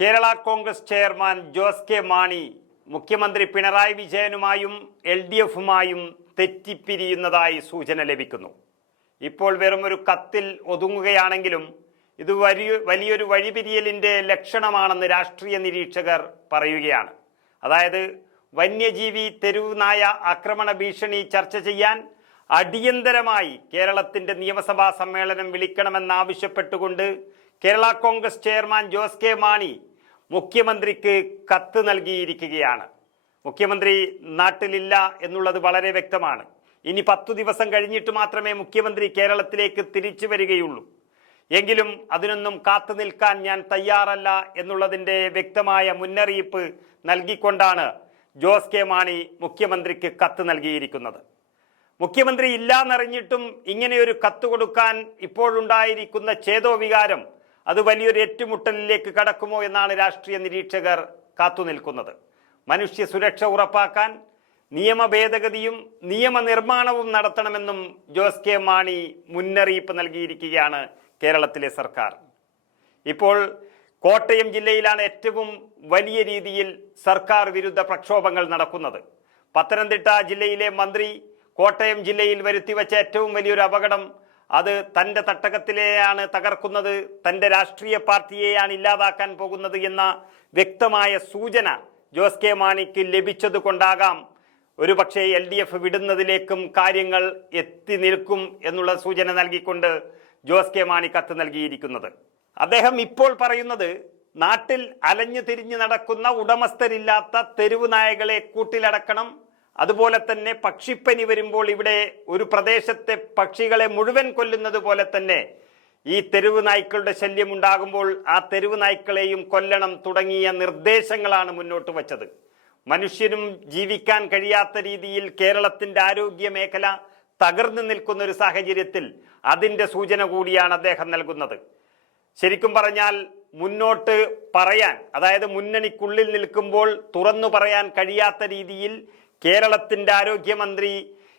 Kerala Congress chairman Jose K Mani മുഖ്യമന്ത്രി പിണറായി വിജയനുമായും L D എഫുമായും തെറ്റിപ്പിരിയുന്നതായി സൂചന ലഭിക്കുന്നു. ഇപ്പോൾ വെറും ഒരു കത്തിൽ ഒതുങ്ങുകയാണെങ്കിലും ഇത് വലിയ വലിയൊരു വഴിപിരിയലിന്റെ ലക്ഷണമാണെന്ന് രാഷ്ട്രീയ നിരീക്ഷകർ പറയുകയാണ്. അതായത് വന്യജീവി തെരുവ് നായ ആക്രമണ ഭീഷണി ചർച്ച ചെയ്യാൻ അടിയന്തരമായി കേരളത്തിന്റെ നിയമസഭാ സമ്മേളനം വിളിക്കണമെന്നാവശ്യപ്പെട്ടുകൊണ്ട് കേരള കോൺഗ്രസ് ചെയർമാൻ ജോസ് കെ മാണി മുഖ്യമന്ത്രിക്ക് കത്ത് നൽകിയിരിക്കുകയാണ്. മുഖ്യമന്ത്രി നാട്ടിലില്ല എന്നുള്ളത് വളരെ വ്യക്തമാണ്. ഇനി പത്തു ദിവസം കഴിഞ്ഞിട്ട് മാത്രമേ മുഖ്യമന്ത്രി കേരളത്തിലേക്ക് തിരിച്ചു വരികയുള്ളൂ. എങ്കിലും അതിനൊന്നും കാത്തു നിൽക്കാൻ ഞാൻ തയ്യാറല്ല എന്നുള്ളതിന്റെ വ്യക്തമായ മുന്നറിയിപ്പ് നൽകിക്കൊണ്ടാണ് ജോസ് കെ മാണി മുഖ്യമന്ത്രിക്ക് കത്ത് നൽകിയിരിക്കുന്നത്. മുഖ്യമന്ത്രി ഇല്ലാന്നറിഞ്ഞിട്ടും ഇങ്ങനെയൊരു കത്ത് കൊടുക്കാൻ ഇപ്പോഴുണ്ടായിരിക്കുന്ന ചേതോവികാരം അത് വലിയൊരു ഏറ്റുമുട്ടലിലേക്ക് കടക്കുമോ എന്നാണ് രാഷ്ട്രീയ നിരീക്ഷകർ കാത്തുനിൽക്കുന്നത് മനുഷ്യ സുരക്ഷ ഉറപ്പാക്കാൻ നിയമ ഭേദഗതിയും നിയമനിർമ്മാണവും നടത്തണമെന്നും ജോസ് കെ മാണി മുന്നറിയിപ്പ് നൽകിയിരിക്കുകയാണ് കേരളത്തിലെ സർക്കാർ. ഇപ്പോൾ കോട്ടയം ജില്ലയിലാണ് ഏറ്റവും വലിയ രീതിയിൽ സർക്കാർ വിരുദ്ധ പ്രക്ഷോഭങ്ങൾ നടക്കുന്നത്. പത്തനംതിട്ട ജില്ലയിലെ മന്ത്രി കോട്ടയം ജില്ലയിൽ വരുത്തിവെച്ച ഏറ്റവും വലിയൊരു അപകടം അത് തന്റെ തട്ടകത്തിലെയാണ് തകർക്കുന്നത് തന്റെ രാഷ്ട്രീയ പാർട്ടിയെയാണ് ഇല്ലാതാക്കാൻ പോകുന്നത് എന്ന വ്യക്തമായ സൂചന ജോസ് കെ മാണിക്ക് ലഭിച്ചത് കൊണ്ടാകാം. ഒരു പക്ഷേ എൽ ഡി എഫ് വിടുന്നതിലേക്കും കാര്യങ്ങൾ എത്തി നിൽക്കും എന്നുള്ള സൂചന നൽകിക്കൊണ്ട് ജോസ് കെ മാണി കത്ത് നൽകിയിരിക്കുന്നത്. അദ്ദേഹം ഇപ്പോൾ പറയുന്നത് നാട്ടിൽ അലഞ്ഞു തിരിഞ്ഞു നടക്കുന്ന ഉടമസ്ഥരില്ലാത്ത തെരുവ് നായകളെ കൂട്ടിലടക്കണം അതുപോലെ തന്നെ പക്ഷിപ്പനി വരുമ്പോൾ ഇവിടെ ഒരു പ്രദേശത്തെ പക്ഷികളെ മുഴുവൻ കൊല്ലുന്നത് പോലെ തന്നെ ഈ തെരുവ് നായ്ക്കളുടെ ശല്യം ഉണ്ടാകുമ്പോൾ ആ തെരുവ് നായ്ക്കളെയും കൊല്ലണം തുടങ്ങിയ നിർദ്ദേശങ്ങളാണ് മുന്നോട്ട് വച്ചത്. മനുഷ്യനും ജീവിക്കാൻ കഴിയാത്ത രീതിയിൽ കേരളത്തിന്റെ ആരോഗ്യ മേഖല തകർന്നു നിൽക്കുന്ന ഒരു സാഹചര്യത്തിൽ അതിന്റെ സൂചന കൂടിയാണ് അദ്ദേഹം നൽകുന്നത്. ശരിക്കും പറഞ്ഞാൽ മുന്നോട്ട് പറയാൻ അതായത് മുന്നണിക്കുള്ളിൽ നിൽക്കുമ്പോൾ തുറന്നു പറയാൻ കഴിയാത്ത രീതിയിൽ കേരളത്തിന്റെ ആരോഗ്യമന്ത്രി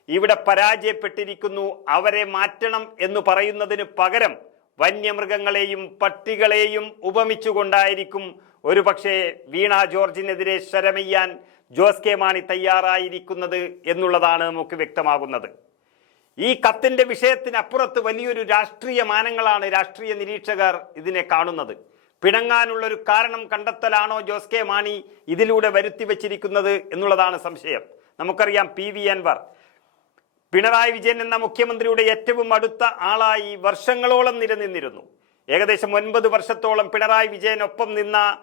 ഇവിടെ പരാജയപ്പെട്ടിരിക്കുന്നു അവരെ മാറ്റണം എന്ന് പറയുന്നതിന് പകരം വന്യമൃഗങ്ങളെയും പട്ടികളെയും ഉപമിച്ചുകൊണ്ടായിരിക്കും. ഒരുപക്ഷെ വീണ ജോർജിനെതിരെ ശരമെയ്യാൻ ജോസ് കെ മാണി തയ്യാറായിരിക്കുന്നത് എന്നുള്ളതാണ് നമുക്ക് വ്യക്തമാകുന്നത്. ഈ കത്തിന്റെ വിഷയത്തിനപ്പുറത്ത് വലിയൊരു രാഷ്ട്രീയ മാനങ്ങളാണ് രാഷ്ട്രീയ നിരീക്ഷകർ ഇതിനെ കാണുന്നത്. പിണങ്ങാനുള്ള ഒരു കാരണം കണ്ടെത്തലാണോ ജോസ് കെ മാണി ഇതിലൂടെ വരുത്തി വച്ചിരിക്കുന്നത് എന്നുള്ളതാണ് സംശയം. നമുക്കറിയാം പി വി അൻവർ. പിണറായി വിജയൻ എന്ന മുഖ്യമന്ത്രിയുടെ ഏറ്റവും അടുത്ത ആളായി വർഷങ്ങളോളം നിലനിന്നിരുന്നു. ഏകദേശം ഒൻപത് വർഷത്തോളം പിണറായി വിജയനൊപ്പം നിന്ന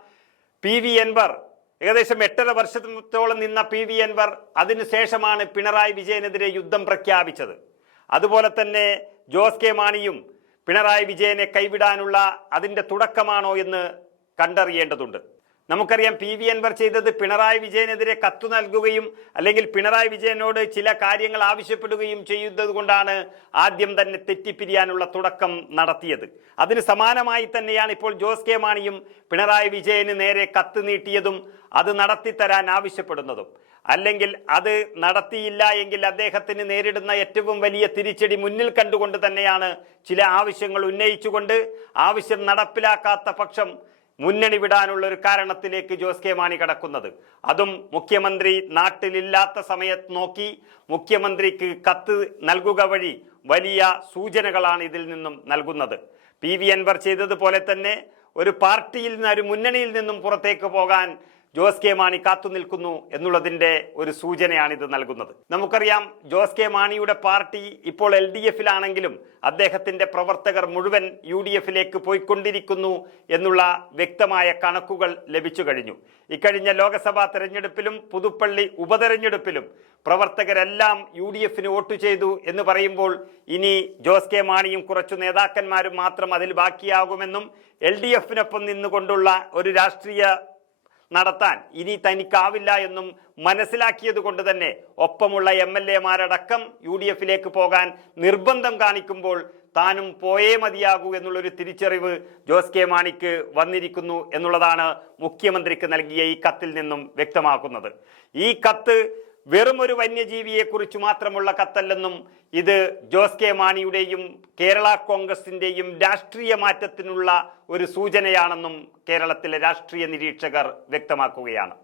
പി വി അൻവർ ഏകദേശം എട്ടര വർഷത്തോളം നിന്ന പി വി അൻവർ അതിനുശേഷമാണ് പിണറായി വിജയനെതിരെ യുദ്ധം പ്രഖ്യാപിച്ചത്. അതുപോലെ തന്നെ ജോസ് കെ മാണിയും പിണറായി വിജയനെ കൈവിടാനുള്ള അതിന്റെ തുടക്കമാണോ എന്ന് കണ്ടറിയേണ്ടതുണ്ട്. നമുക്കറിയാം പി വി അൻവർ ചെയ്തത് പിണറായി വിജയനെതിരെ കത്തു നൽകുകയും അല്ലെങ്കിൽ പിണറായി വിജയനോട് ചില കാര്യങ്ങൾ ആവശ്യപ്പെടുകയും ചെയ്യുന്നത് കൊണ്ടാണ് ആദ്യം തന്നെ തെറ്റിപ്പിരിയാനുള്ള തുടക്കം നടത്തിയത്. അതിന് സമാനമായി തന്നെയാണ് ഇപ്പോൾ ജോസ് കെ മാണിയും പിണറായി വിജയന് നേരെ കത്ത് നീട്ടിയതും അത് നടത്തിത്തരാൻ ആവശ്യപ്പെടുന്നതും. അല്ലെങ്കിൽ അത് നടത്തിയില്ല എങ്കിൽ അദ്ദേഹത്തിന് നേരിടുന്ന ഏറ്റവും വലിയ തിരിച്ചടി മുന്നിൽ കണ്ടുകൊണ്ട് തന്നെയാണ് ചില ആവശ്യങ്ങൾ ഉന്നയിച്ചുകൊണ്ട് ആവശ്യം നടപ്പിലാക്കാത്ത പക്ഷം മുന്നണി വിടാനുള്ള ഒരു കാരണത്തിലേക്ക് ജോസ് കെ മാണി കടക്കുന്നത്. അതും മുഖ്യമന്ത്രി നാട്ടിലില്ലാത്ത സമയത്ത് നോക്കി മുഖ്യമന്ത്രിക്ക് കത്ത് നൽകുക വഴി വലിയ സൂചനകളാണ് ഇതിൽ നിന്നും നൽകുന്നത്. പി വി അൻവർ ചെയ്തതുപോലെ തന്നെ ഒരു പാർട്ടിയിൽ നിന്ന് ഒരു മുന്നണിയിൽ നിന്നും പുറത്തേക്ക് പോകാൻ ജോസ് കെ മാണി കാത്തു നിൽക്കുന്നു എന്നുള്ളതിന്റെ ഒരു സൂചനയാണിത് നൽകുന്നത്. നമുക്കറിയാം ജോസ് കെ മാണിയുടെ പാർട്ടി ഇപ്പോൾ എൽ ഡി എഫിലാണെങ്കിലും അദ്ദേഹത്തിന്റെ പ്രവർത്തകർ മുഴുവൻ യു ഡി എഫിലേക്ക് പോയിക്കൊണ്ടിരിക്കുന്നു എന്നുള്ള വ്യക്തമായ കണക്കുകൾ ലഭിച്ചു കഴിഞ്ഞു. ഇക്കഴിഞ്ഞ ലോക്സഭാ തെരഞ്ഞെടുപ്പിലും പുതുപ്പള്ളി ഉപതെരഞ്ഞെടുപ്പിലും പ്രവർത്തകരെല്ലാം യു ഡി എഫിന് വോട്ട് ചെയ്തു എന്ന് പറയുമ്പോൾ ഇനി ജോസ് കെ മാണിയും കുറച്ചു നേതാക്കന്മാരും മാത്രം അതിൽ ബാക്കിയാകുമെന്നും എൽ ഡി എഫിനൊപ്പം നിന്നുകൊണ്ടുള്ള ഒരു രാഷ്ട്രീയ നടത്താൻ. ഇനി തനിക്കാവില്ല എന്നും മനസ്സിലാക്കിയത് കൊണ്ട് തന്നെ ഒപ്പമുള്ള എം എൽ എമാരടക്കം യു ഡി എഫിലേക്ക് പോകാൻ നിർബന്ധം കാണിക്കുമ്പോൾ താനും പോയേ മതിയാകൂ എന്നുള്ളൊരു തിരിച്ചറിവ് ജോസ് കെ മാണിക്ക് വന്നിരിക്കുന്നു എന്നുള്ളതാണ് മുഖ്യമന്ത്രിക്ക് നൽകിയ ഈ കത്തിൽ നിന്നും വ്യക്തമാക്കുന്നത്. ഈ കത്ത് വെറും ഒരു വന്യജീവിയെക്കുറിച്ച് മാത്രമുള്ള കത്തല്ലെന്നും ഇത് ജോസ് കെ മാണിയുടെയും കേരള കോൺഗ്രസിന്റെയും രാഷ്ട്രീയ മാറ്റത്തിനുള്ള ഒരു സൂചനയാണെന്നും കേരളത്തിലെ രാഷ്ട്രീയ നിരീക്ഷകർ വ്യക്തമാക്കുകയാണ്.